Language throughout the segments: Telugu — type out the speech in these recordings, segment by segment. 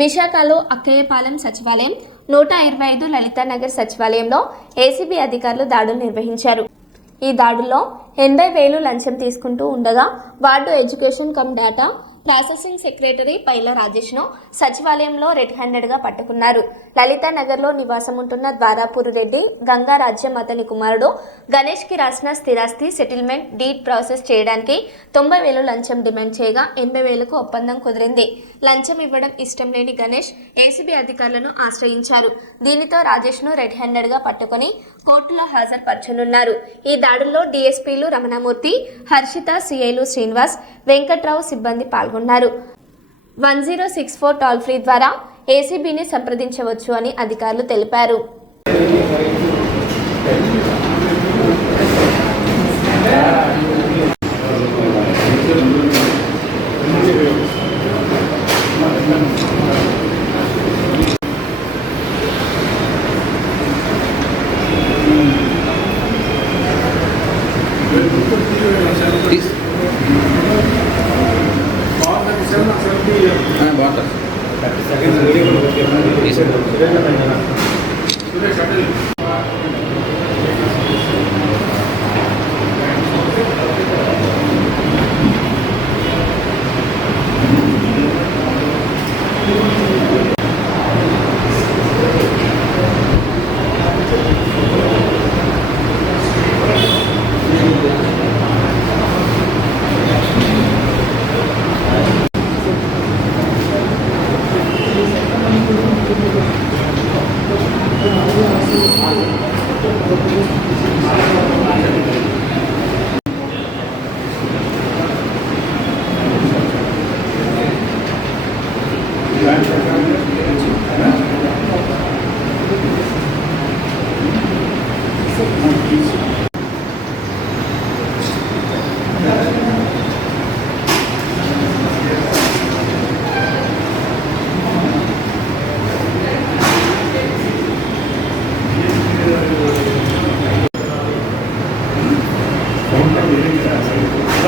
విశాఖలో అక్కయ్యపాలెం సచివాలయం 125 లలితానగర్ సచివాలయంలో ఏసీబీ అధికారులు దాడులు నిర్వహించారు. ఈ దాడుల్లో 80,000 లంచం తీసుకుంటూ ఉండగా ward education cum data processing secretary Paila రాజేష్ను సచివాలయంలో రెడ్ హ్యాండెడ్గా పట్టుకున్నారు. లలితానగర్లో నివాసం ఉంటున్న ద్వారాపూర్ రెడ్డి గంగారాజ్యం అతని కుమారుడు గణేష్కి రాసిన స్థిరాస్తి సెటిల్మెంట్ డీడ్ ప్రాసెస్ చేయడానికి 90,000 లంచం డిమాండ్ చేయగా 80,000కు ఒప్పందం కుదిరింది. లంచం ఇవ్వడం ఇష్టం లేని గణేష్ ఏసీబీ అధికారులను ఆశ్రయించారు. దీనితో రాజేష్ను రెడ్ హ్యాండెడ్గా పట్టుకుని కోర్టులో హాజరుపరచనున్నారు. ఈ దాడుల్లో డీఎస్పీలు రమణమూర్తి, హర్షిత, సిఐలు శ్రీనివాస్, వెంకట్రావు సిబ్బంది పాల్గొన్నారు. 1064 టోల్ ఫ్రీ ద్వారా ఏసీబీని సంప్రదించవచ్చు అని అధికారులు తెలిపారు.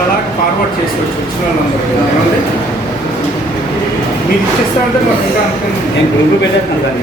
అలా ఫార్వర్డ్ చేసుకోవచ్చు వచ్చిన వాళ్ళందరూ మీరు ఇచ్చేస్తా అంటే మాకు ఇంకా అనుకుంటున్నాను. నేను గ్రూప్ పెట్టేస్తాను సార్.